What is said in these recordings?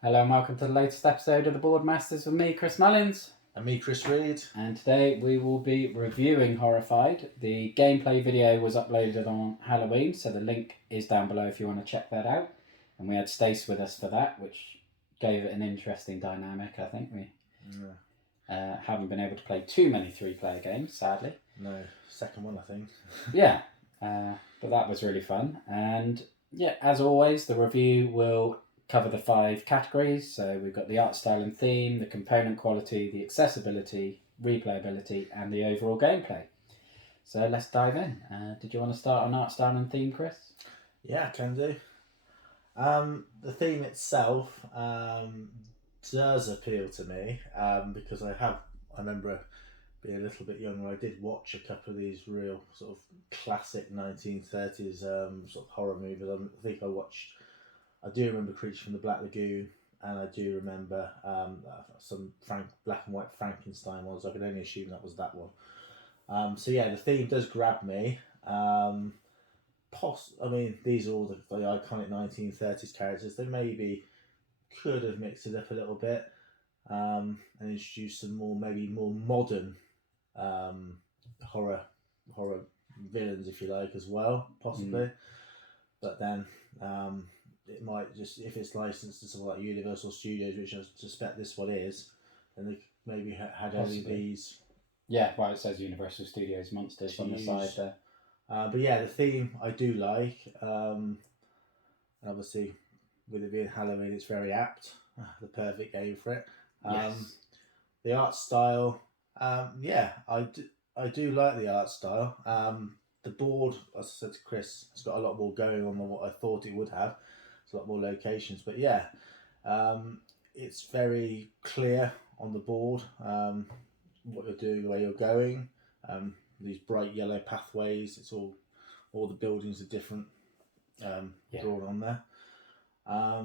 Hello and welcome to the latest episode of the Boardmasters with me, Chris Mullins. And me, Chris Reed. And today we will be reviewing Horrified. The gameplay video was uploaded on Halloween, so the link is down below if you want to check that out. And we had Stace with us for that, which gave it an interesting dynamic, I think. We haven't been able to play too many 3-player games, sadly. No, second one, I think. Yeah, but that was really fun. And yeah, as always, the review will cover the 5 categories. So we've got the art style and theme, the component quality, the accessibility, replayability, and the overall gameplay. So let's dive in. Did you want to start on art style and theme, Chris? Yeah, I can do. The theme itself does appeal to me because I remember being a little bit younger. I did watch a couple of these real sort of classic 1930s sort of horror movies. I do remember Creature from the Black Lagoon, and I do remember some black and white Frankenstein ones. I could only assume that was that one. So yeah, the theme does grab me. These are all the iconic 1930s characters. They maybe could have mixed it up a little bit and introduced some more modern horror villains, if you like, as well, possibly. But then it might just, if it's licensed to something like Universal Studios, which I suspect this one is, then they maybe had only these. Yeah, well, it says Universal Studios Monsters on the side there. But yeah, the theme I do like. Obviously, with it being Halloween, it's very apt. The perfect game for it. Yes. The art style, I do like the art style. The board, as I said to Chris, it's got a lot more going on than what I thought it would have. It's a lot more locations, but yeah, it's very clear on the board what you're doing, where you're going. These bright yellow pathways. It's all the buildings are different, drawn on there. I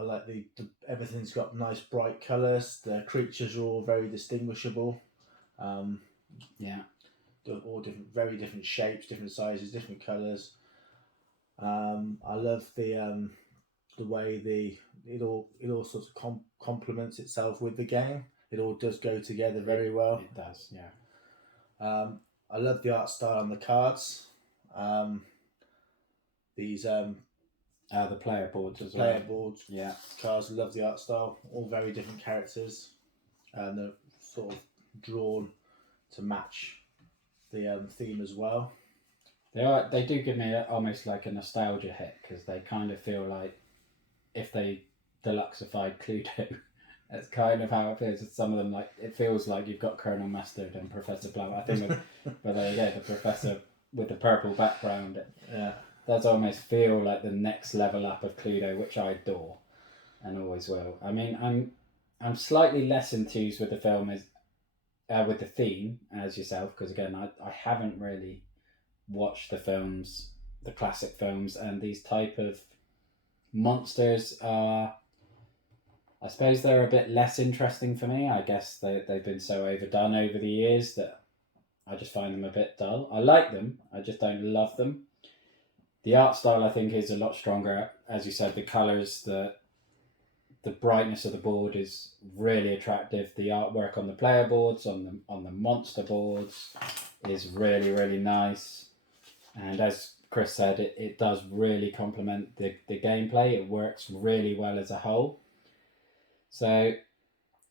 like the everything's got nice bright colours. The creatures are all very distinguishable. All different, very different shapes, different sizes, different colours. I love the way it all sort of complements itself with the game. It all does go together very well. It does, yeah. I love the art style on the cards. These the player boards as well. Player boards, yeah. Cards. Love the art style. All very different characters, and they're sort of drawn to match the theme as well. They do give me almost like a nostalgia hit, because they kind of feel like if they deluxeified Cluedo. That's kind of how it feels. Some of them, like, it feels like you've got Colonel Mustard and Professor Plum. I think, but there you go, the professor with the purple background. Yeah, does almost feel like the next level up of Cluedo, which I adore, and always will. I mean, I'm slightly less enthused with the film with the theme as yourself, because again, I haven't really watched the classic films, and these type of monsters are, I suppose they're a bit less interesting for me. I guess they've been so overdone over the years that I just find them a bit dull. I like them, I just don't love them. The art style, I think, is a lot stronger. As you said, the colours, the brightness of the board is really attractive. The artwork on the player boards, on the monster boards, is really, really nice. And as Chris said, it does really complement the gameplay. It works really well as a whole. So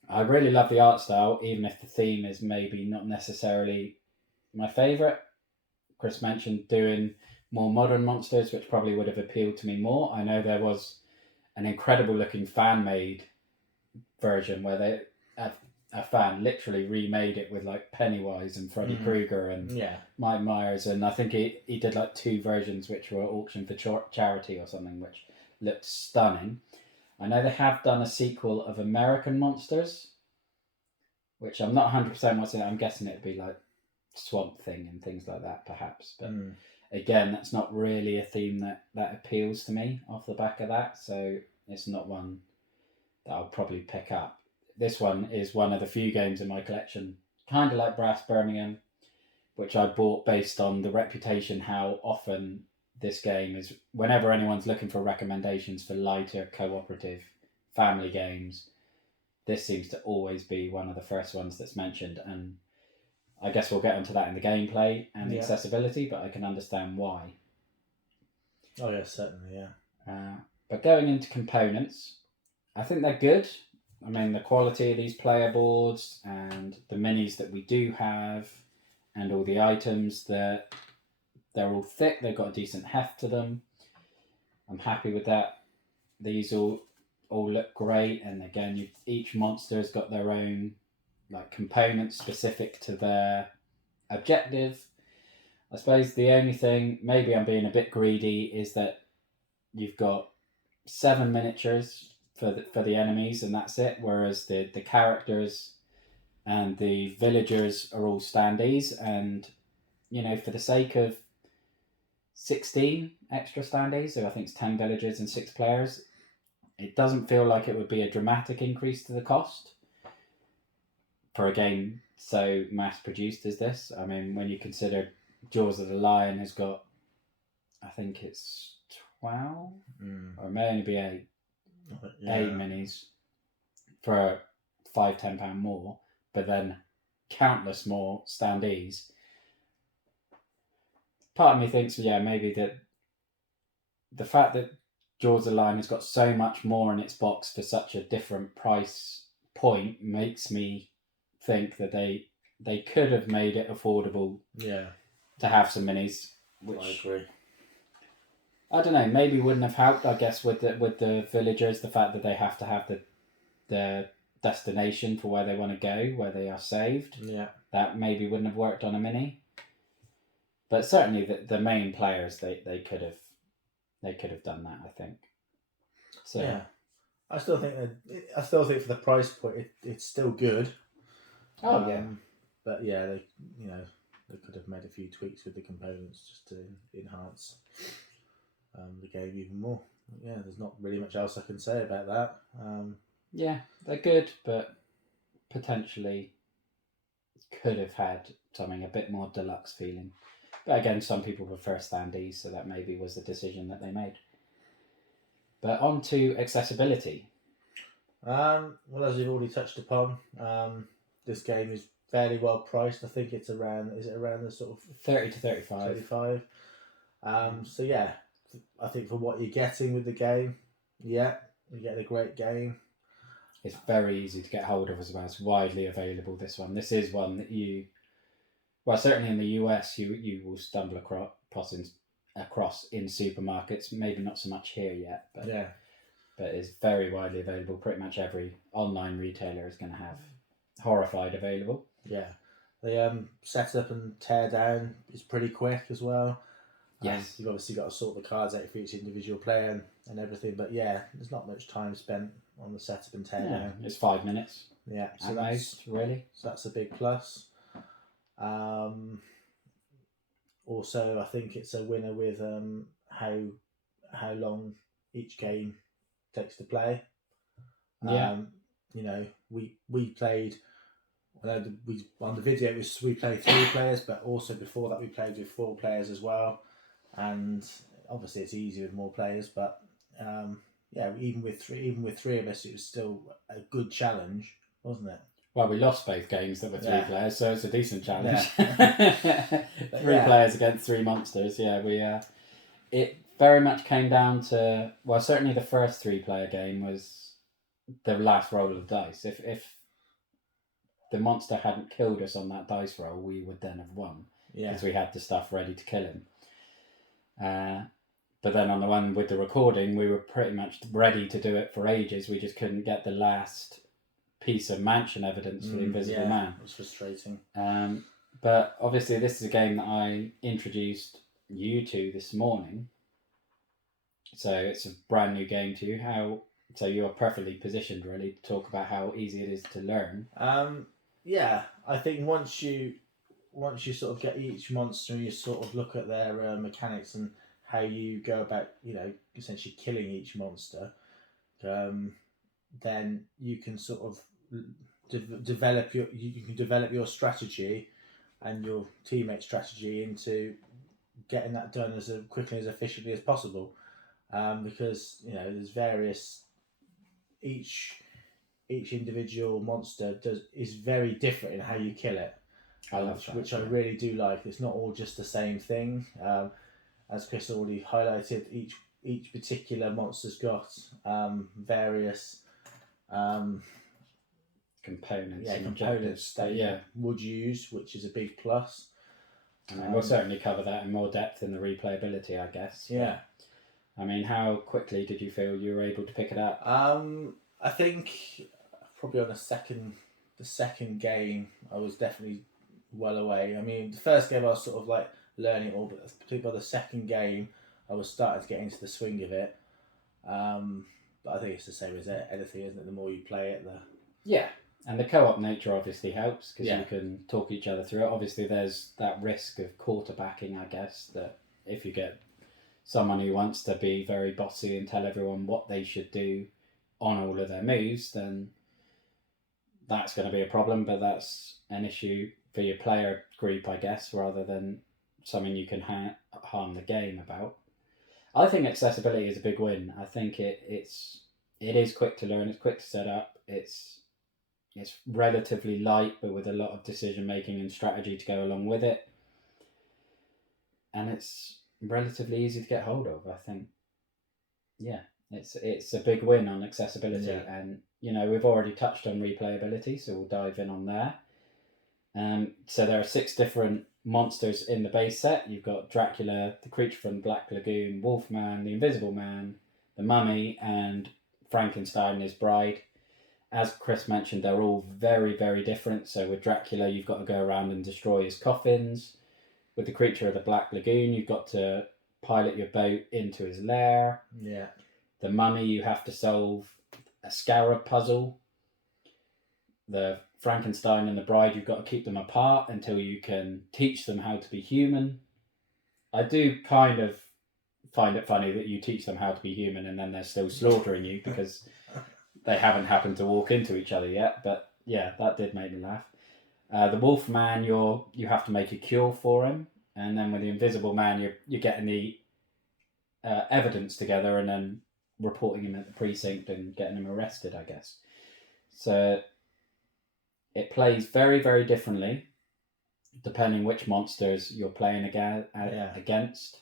I really love the art style, even if the theme is maybe not necessarily my favourite. Chris mentioned doing more modern monsters, which probably would have appealed to me more. I know there was an incredible looking fan-made version where a fan literally remade it with like Pennywise and Freddy Krueger and Mike Myers, and I think he did like 2 versions which were auctioned for charity or something, which looked stunning. I know they have done a sequel of American Monsters, which I'm not 100% what's in it. I'm guessing it'd be like Swamp Thing and things like that, perhaps. But again, that's not really a theme that appeals to me off the back of that, so it's not one that I'll probably pick up. This one is one of the few games in my collection, kind of like Brass Birmingham, which I bought based on the reputation how often this game is whenever anyone's looking for recommendations for lighter cooperative family games, this seems to always be one of the first ones that's mentioned. And I guess we'll get onto that in the gameplay and the accessibility, but I can understand why. Oh yeah, certainly, yeah. But going into components, I think they're good. I mean, the quality of these player boards and the minis that we do have, and all the items, they're all thick. They've got a decent heft to them. I'm happy with that. These all look great, and again, each monster has got their own like components specific to their objective. I suppose the only thing, maybe I'm being a bit greedy, is that you've got 7 miniatures for the enemies, and that's it. Whereas the characters and the villagers are all standees, and for the sake of 16 extra standees, so I think it's 10 villagers and 6 players, it doesn't feel like it would be a dramatic increase to the cost for a game so mass produced as this. I mean, when you consider Jaws of the Lion has got, I think it's 12, or it may only be 8 minis for £5-10 more, but then countless more standees. Part of me thinks, maybe that the fact that Jaws of the Lion has got so much more in its box for such a different price point makes me think that they could have made it affordable to have some minis, which I agree. I don't know, maybe wouldn't have helped, I guess, with the villagers, the fact that they have to have the destination for where they want to go, where they are saved. Yeah. That maybe wouldn't have worked on a mini. But certainly the main players, they could have done that, I think. So yeah. I still think for the price point it's still good. Oh yeah. But yeah, they could have made a few tweaks with the components just to enhance the game even more. Yeah, there's not really much else I can say about that. Yeah, they're good, but potentially could have had something a bit more deluxe feeling. But again, some people prefer standees, so that maybe was the decision that they made. But on to accessibility. Well, as you've already touched upon, this game is fairly well priced. I think it's around the sort of 30 to 35. 35. So yeah, I think for what you're getting with the game, you're getting a great game. It's very easy to get hold of as well. It's widely available, this one. This is one that certainly in the US, you will stumble across in supermarkets. Maybe not so much here yet, but it's very widely available. Pretty much every online retailer is going to have Horrified available. Yeah, the setup and tear down is pretty quick as well. Yes, you've obviously got to sort the cards out for each individual player and everything, but yeah, there's not much time spent on the setup and tear down. It's 5 minutes. Yeah, so that's a big plus. Also, I think it's a winner with how long each game takes to play. We played. On the video we played 3 players, but also before that we played with 4 players as well. And obviously it's easier with more players, but even with three of us, it was still a good challenge, wasn't it? Well, we lost both games that were 3 players, so it's a decent challenge. 3 players against 3 monsters. Yeah, it very much came down to, well, certainly the first 3-player game was the last roll of dice. If the monster hadn't killed us on that dice roll, we would then have won, because we had the stuff ready to kill him. But then on the one with the recording, we were pretty much ready to do it for ages. We just couldn't get the last piece of mansion evidence for the Invisible Man. It was frustrating. But obviously this is a game that I introduced you to this morning. So it's a brand new game to you. So you're perfectly positioned really to talk about how easy it is to learn. I think once you sort of get each monster and you sort of look at their mechanics and how you go about, essentially killing each monster, then you can sort of develop your strategy and your teammate strategy into getting that done as quickly as efficiently as possible, because there's various each individual monster is very different in how you kill it, which I really do like. It's not all just the same thing. As Chris already highlighted, each particular monster's got various components that would use, which is a big plus. We'll certainly cover that in more depth in the replayability, I guess. Yeah. But, I mean, how quickly did you feel you were able to pick it up? I think probably on the second game, I was definitely well away. I mean, the first game I was sort of like learning it all, but particularly by the second game, I was starting to get into the swing of it. But I think it's the same as anything, isn't it? The more you play it, Yeah, and the co-op nature obviously helps because you can talk each other through it. Obviously, there's that risk of quarterbacking, I guess, that if you get someone who wants to be very bossy and tell everyone what they should do on all of their moves, then that's going to be a problem. But that's an issue for your player group, I guess, rather than something you can harm the game about. I think accessibility is a big win. I think it is quick to learn. It's quick to set up. It's relatively light, but with a lot of decision making and strategy to go along with it. And it's relatively easy to get hold of. I think, it's a big win on accessibility. Yeah. And we've already touched on replayability, so we'll dive in on there. So there are 6 different monsters in the base set. You've got Dracula, the creature from the Black Lagoon, Wolfman, the Invisible Man, the Mummy, and Frankenstein and his bride. As Chris mentioned, they're all very, very different. So with Dracula, you've got to go around and destroy his coffins. With the creature of the Black Lagoon, you've got to pilot your boat into his lair. Yeah. The Mummy, you have to solve a scarab puzzle. The Frankenstein and the bride, you've got to keep them apart until you can teach them how to be human. I do kind of find it funny that you teach them how to be human and then they're still slaughtering you because they haven't happened to walk into each other yet. But yeah, that did make me laugh. The Wolfman, you have to make a cure for him, and then with the Invisible Man, you're getting the evidence together and then reporting him at the precinct and getting him arrested, I guess. So it plays very, very differently depending which monsters you're playing against.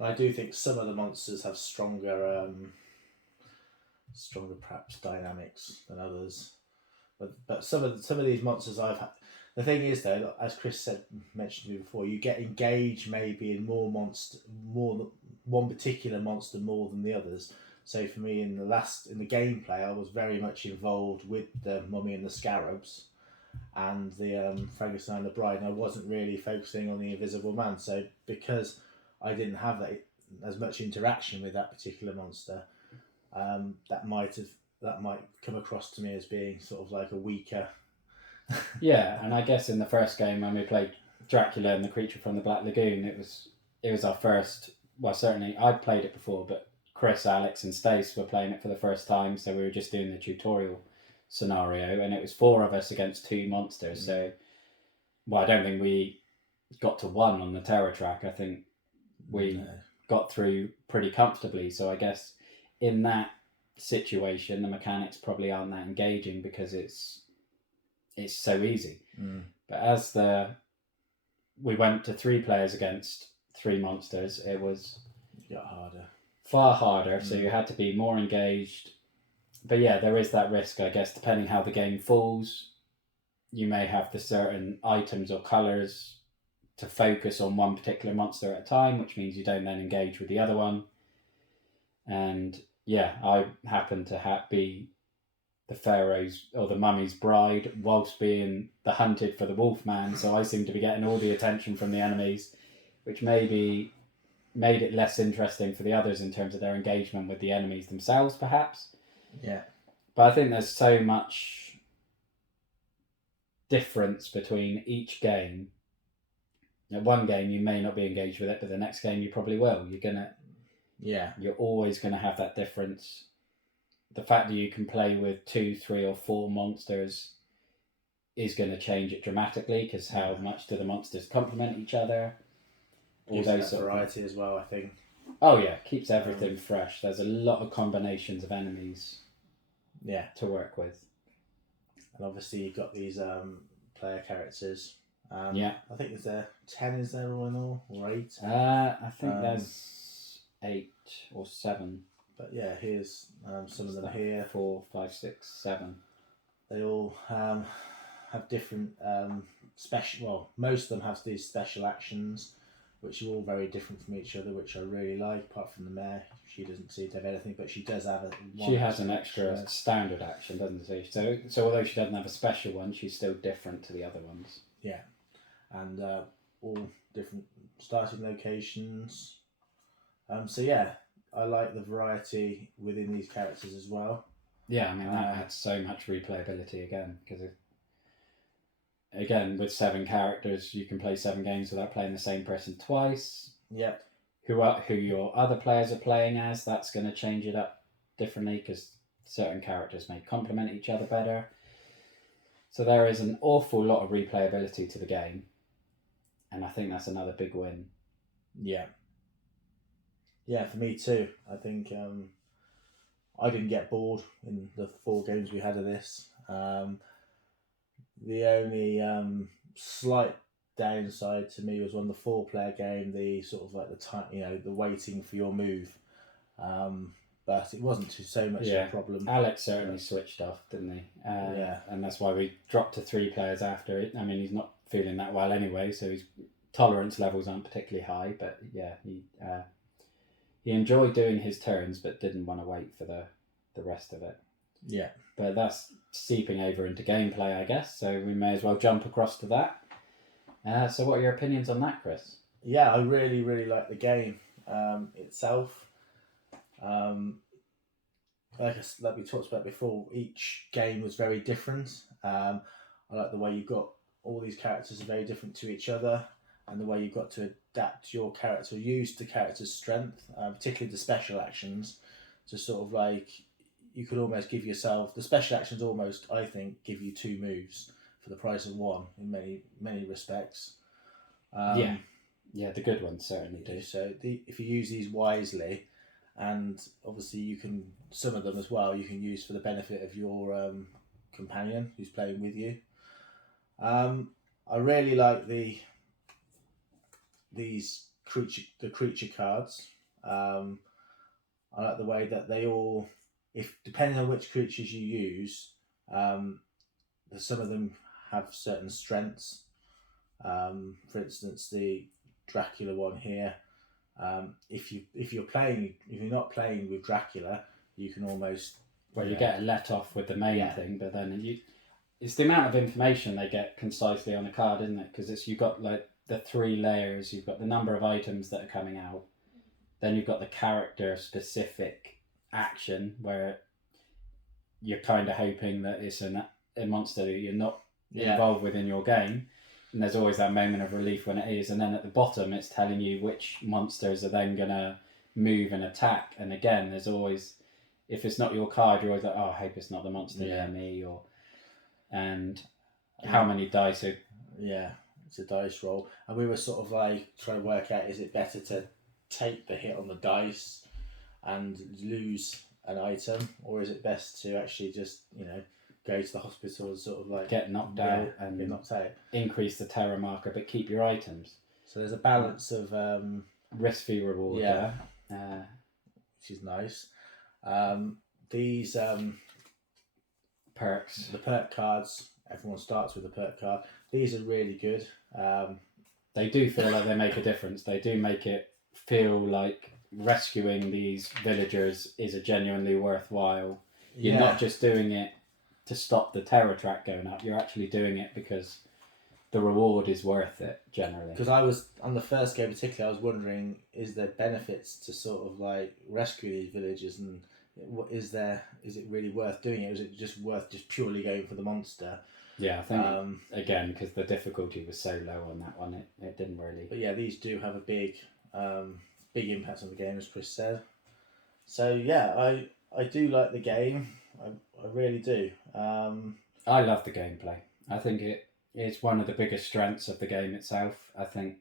I do think some of the monsters have stronger perhaps dynamics than others. But some of these monsters I've had. The thing is, though, as Chris mentioned to me before, you get engaged maybe in more one particular monster more than the others. So for me, in the gameplay, I was very much involved with the Mummy and the Scarabs, and the Frankenstein and the Bride, and I wasn't really focusing on the Invisible Man. So because I didn't have that as much interaction with that particular monster, that might come across to me as being sort of like a weaker. Yeah, and I guess in the first game when we played Dracula and the creature from the Black Lagoon, it was our first. Well, certainly I'd played it before, but Chris, Alex, and Stace were playing it for the first time, so we were just doing the tutorial scenario, and it was 4 of us against 2 monsters. So, I don't think we got to 1 on the terror track. I think we got through pretty comfortably. So I guess in that situation, the mechanics probably aren't that engaging because it's so easy. But as we went to 3 players against 3 monsters, it got harder. Far harder, so you had to be more engaged. But yeah, there is that risk, I guess, depending how the game falls. You may have the certain items or colours to focus on one particular monster at a time, which means you don't then engage with the other one. And yeah, I happen to be the Pharaoh's or the Mummy's bride whilst being the hunted for the Wolfman, so I seem to be getting all the attention from the enemies, which maybe made it less interesting for the others in terms of their engagement with the enemies themselves, perhaps. Yeah. But I think there's so much difference between each game. One game you may not be engaged with it, but the next game you probably will. You're always gonna have that difference. The fact that you can play with 2, 3, or 4 monsters is going to change it dramatically because how much do the monsters complement each other? all Gives those that sort of things. variety as well, I think. Oh yeah, keeps everything fresh. There's a lot of combinations of enemies Yeah, to work with. and obviously you've got these player characters. Yeah. I think is there 10, is there all in all, or 8? I think there's 8 or 7. But yeah, here's some of them That here. 4, 5, 6, 7. They all have different special. Well, most of them have these special actions, which are all very different from each other, which I really like. Apart from the mare, she doesn't seem to have anything, but she does have She has an extra standard action, doesn't she? So although she doesn't have a special one, she's still different to the other ones. Yeah, and all different starting locations. So yeah, I like the variety within these characters as well. Yeah, I mean that adds so much replayability again, because again with 7 characters you can play 7 games without playing the same person twice. Yep. Who your other players are playing as, that's going to change it up differently because certain characters may complement each other better. So there is an awful lot of replayability to the game, and I think that's another big win. Yeah. Yeah, for me too. I think I didn't get bored in the 4 games we had of this. The only slight downside to me was on the 4-player game, the sort of like the time, the waiting for your move. But it wasn't so much of a problem. Alex certainly switched off, didn't he? Yeah. And that's why we dropped to 3 players after it. I mean, he's not feeling that well anyway, so his tolerance levels aren't particularly high. But yeah, he enjoyed doing his turns, but didn't want to wait for the rest of it. Yeah. But that's seeping over into gameplay, I guess. So we may as well jump across to that. So what are your opinions on that, Chris? Yeah, I really, really like the game itself. Like we talked about before, each game was very different. I like the way you've got all these characters are very different to each other, and the way you've got to adapt your character, use the character's strength, particularly the special actions, to sort of like, you could almost give yourself, the special actions almost, I think, give you 2 moves for the price of 1 in many respects. Yeah, the good ones certainly do. So if you use these wisely, and obviously you can, some of them as well, you can use for the benefit of your companion who's playing with you. I really like the creature cards. I like the way that they all, if depending on which creatures you use, some of them have certain strengths. For instance, the Dracula one here. If you're not playing with Dracula, you can almost you get a let off with the main thing, but then it's the amount of information they get concisely on a card, isn't it? Because you've got like the 3 layers, you've got the number of items that are coming out, then you've got the character specific action where you're kind of hoping that it's a monster that you're not involved with in your game. And there's always that moment of relief when it is. And then at the bottom, it's telling you which monsters are then going to move and attack. And again, there's always, if it's not your card, you're always like, oh, I hope it's not the monster near me. And how many dice are... Yeah, it's a dice roll. And we were sort of like trying to work out, is it better to take the hit on the dice and lose an item? Or is it best to actually just, go to the hospital and sort of like get knocked out and get knocked out, increase the terror marker, but keep your items. So there's a balance of risk fee reward there, which is nice. These perks, the perk cards. Everyone starts with a perk card. These are really good. They do feel like they make a difference. They do make it feel like rescuing these villagers is a genuinely worthwhile. You're not just doing it to stop the terror track going up. You're actually doing it because the reward is worth it, generally. Because I was, on the first game particularly, I was wondering, is there benefits to sort of like rescue these villagers, and is it really worth doing it? Or is it just worth just purely going for the monster? Yeah, I think, again, because the difficulty was so low on that one, it didn't really... But yeah, these do have a big impact on the game, as Chris said. So yeah, I do like the game. I really do. I love the gameplay. I think it is one of the biggest strengths of the game itself. I think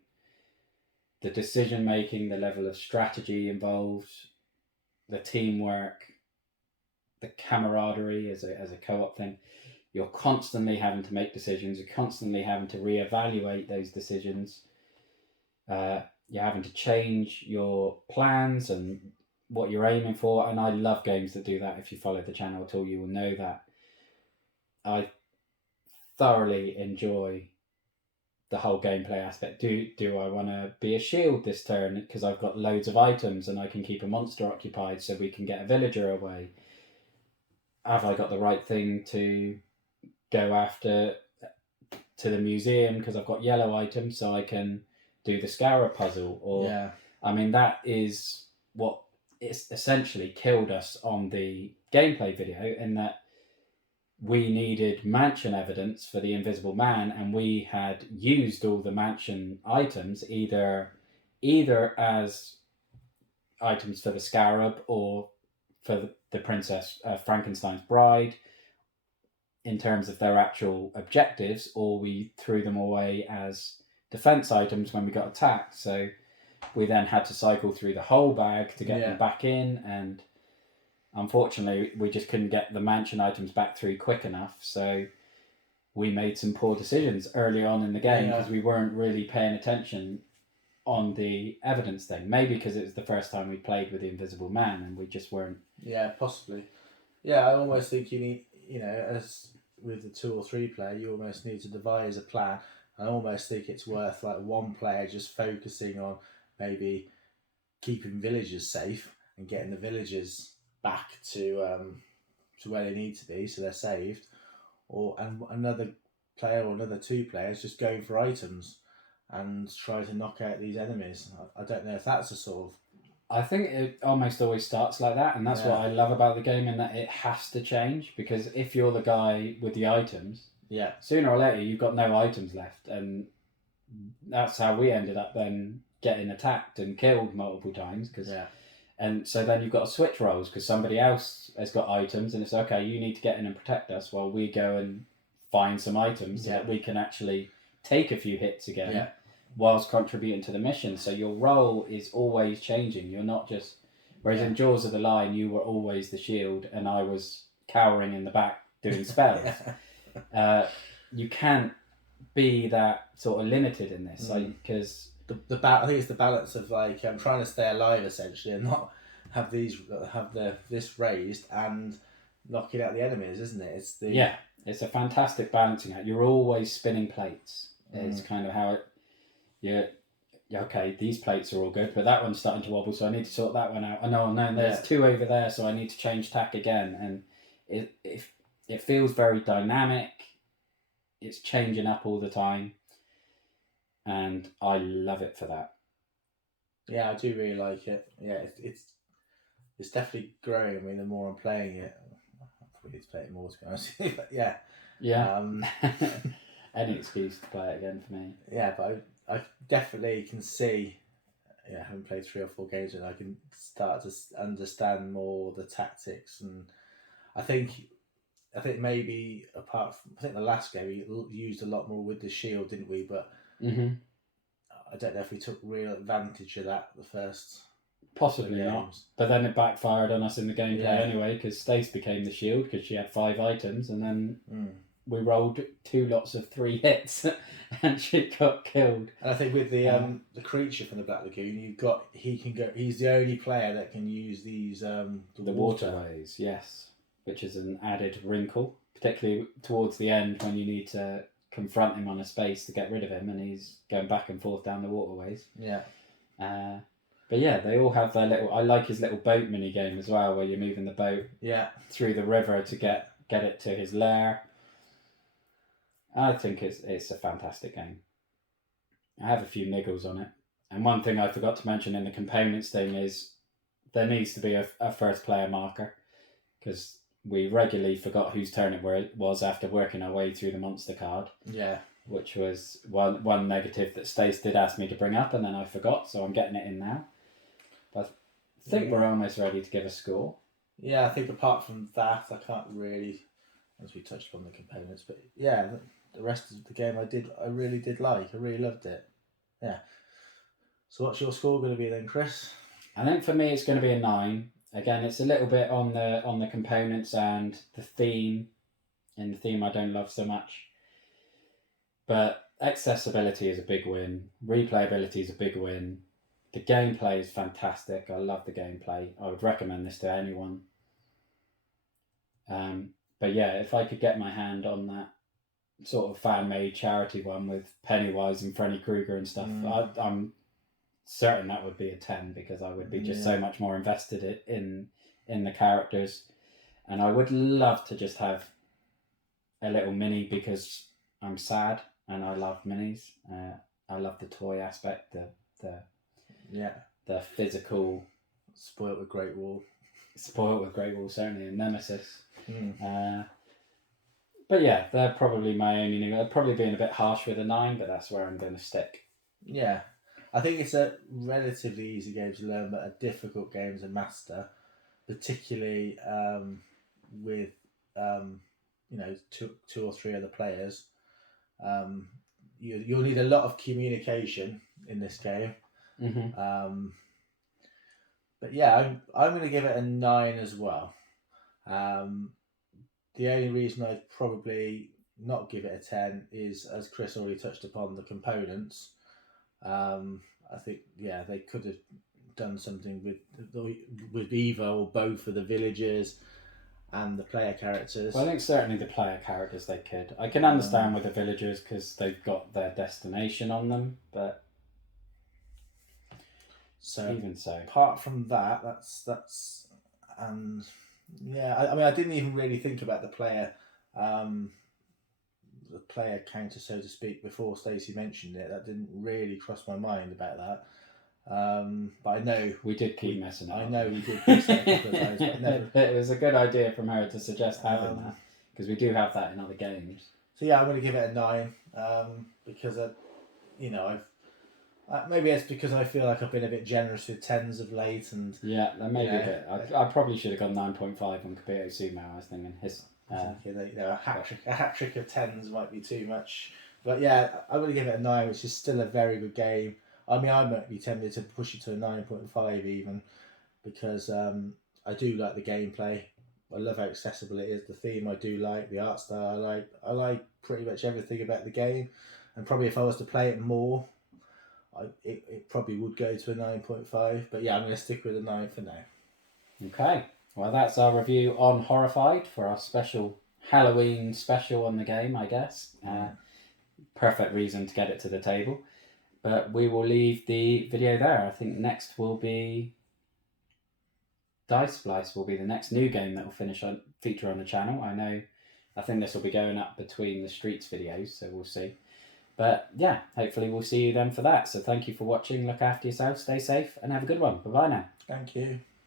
the decision making, the level of strategy involved, the teamwork, the camaraderie as a co-op thing. You're constantly having to make decisions. You're constantly having to reevaluate those decisions. You're having to change your plans and what you're aiming for. And I love games that do that. If you follow the channel at all, you will know that. I thoroughly enjoy the whole gameplay aspect. Do I want to be a shield this turn because I've got loads of items and I can keep a monster occupied so we can get a villager away? Have I got the right thing to go after to the museum because I've got yellow items so I can do the Scarab puzzle? Or I mean, that is what it's essentially killed us on the gameplay video, in that we needed mansion evidence for the Invisible Man, and we had used all the mansion items either as items for the Scarab or for the Princess Frankenstein's bride in terms of their actual objectives, or we threw them away as defense items when we got attacked. So we then had to cycle through the whole bag to get them back in, and unfortunately we just couldn't get the mansion items back through quick enough. So we made some poor decisions early on in the game because we weren't really paying attention on the evidence thing. Maybe because it was the first time we played with the Invisible Man and we just weren't. Yeah, possibly. Yeah, I almost think you need, as with the 2 or 3 player, you almost need to devise a plan. I almost think it's worth like one player just focusing on maybe keeping villagers safe and getting the villagers back to where they need to be so they're saved, and another player or another 2 players just going for items and try to knock out these enemies. I don't know if that's a sort of... I think it almost always starts like that, and that's what I love about the game, in that it has to change, because if you're the guy with the items, sooner or later you've got no items left, and that's how we ended up then getting attacked and killed multiple times. And so then you've got to switch roles because somebody else has got items, and it's okay, you need to get in and protect us while we go and find some items so that we can actually take a few hits again whilst contributing to the mission. So your role is always changing. You're not just... Whereas in Jaws of the Lion, you were always the shield and I was cowering in the back doing spells. You can't be that sort of limited in this, because... I think it's the balance of like trying to stay alive essentially and not have this raised and knocking out the enemies, isn't it? It's a fantastic balancing act. You're always spinning plates. It's kind of how it. Okay, these plates are all good, but that one's starting to wobble, so I need to sort that one out. Oh no, there's 2 over there, so I need to change tack again. And it feels very dynamic. It's changing up all the time. And I love it for that. Yeah, I do really like it. Yeah, it's definitely growing. I mean, the more I'm playing it, I probably need to play it more, to be honest. But any excuse to play it again for me. Yeah, but I definitely can see, having played 3 or 4 games, and I can start to understand more the tactics. And I think maybe apart from, I think the last game we used a lot more with the shield, didn't we? But I don't know if we took real advantage of that the first. Possibly not. But then it backfired on us in the gameplay anyway, because Stace became the shield because she had 5 items, and then we rolled 2 lots of 3 hits, and she got killed. And I think with the creature from the Black Lagoon, he's the only player that can use these the waterways, yes, which is an added wrinkle, particularly towards the end when you need to confront him on a space to get rid of him, and he's going back and forth down the waterways. But yeah, they all have their little... I like his little boat mini game as well, where you're moving the boat through the river to get it to his lair. I think it's a fantastic game. I have a few niggles on it. And one thing I forgot to mention in the components thing is there needs to be a first player marker, because we regularly forgot whose turn it was after working our way through the monster card. Which was one negative that Stace did ask me to bring up, and then I forgot, so I'm getting it in now. But I think we're almost ready to give a score. Yeah, I think apart from that, I can't really, as we touched on the components, but yeah, the rest of the game I really did like. I really loved it. Yeah. So what's your score going to be then, Chris? I think for me it's going to be a 9. Again, it's a little bit on the components and the theme. In the theme, I don't love so much, but accessibility is a big win. Replayability is a big win. The gameplay is fantastic. I love the gameplay. I would recommend this to anyone. But yeah, if I could get my hand on that sort of fan-made charity one with Pennywise and Freddy Krueger and stuff, I'm certain that would be a 10 because I would be just so much more invested in the characters, and I would love to just have a little mini because I'm sad and I love minis. I love the toy aspect, the physical. Spoilt with Great Wall. Certainly, and Nemesis. But yeah, they're probably my only. I'd probably being a bit harsh with a 9, but that's where I'm going to stick. Yeah, I think it's a relatively easy game to learn, but a difficult game to master, particularly with two or three other players. You'll need a lot of communication in this game. Mm-hmm. But yeah, I'm going to give it a 9 as well. The only reason I'd probably not give it a 10 is, as Chris already touched upon, the components. I think they could have done something with either or both of the villagers and the player characters. Well, I think certainly the player characters they could. I can understand with the villagers because they've got their destination on them, but even so, apart from that, that's and I mean I didn't even really think about the player counter, so to speak, before Stacey mentioned it. That didn't really cross my mind about that. But I know we did keep messing up. I know we did mess it a couple of times, but never. It was a good idea from her to suggest having that because we do have that in other games. So yeah, I'm going to give it a 9 because maybe it's because I feel like I've been a bit generous with 10s of late, and yeah, that may be a bit. I probably should have gone 9.5 on Capito Sumo. I was thinking a hat trick of 10s might be too much, but yeah, I'm going to give it a 9, which is still a very good game. I mean, I might be tempted to push it to a 9.5 even, because I do like the gameplay. I love how accessible it is. The theme I do like, the art style I like pretty much everything about the game, and probably if I was to play it more, it probably would go to a 9.5. But yeah, I'm going to stick with a 9 for now. Okay, well that's our review on Horrified for our special Halloween special on the game, I guess. Perfect reason to get it to the table. But we will leave the video there. I think next will be Dice Splice will be the next new game that will feature on the channel. I think this will be going up between the Streets videos, so we'll see. But yeah, hopefully we'll see you then for that. So thank you for watching. Look after yourself, stay safe, and have a good one. Bye-bye now. Thank you.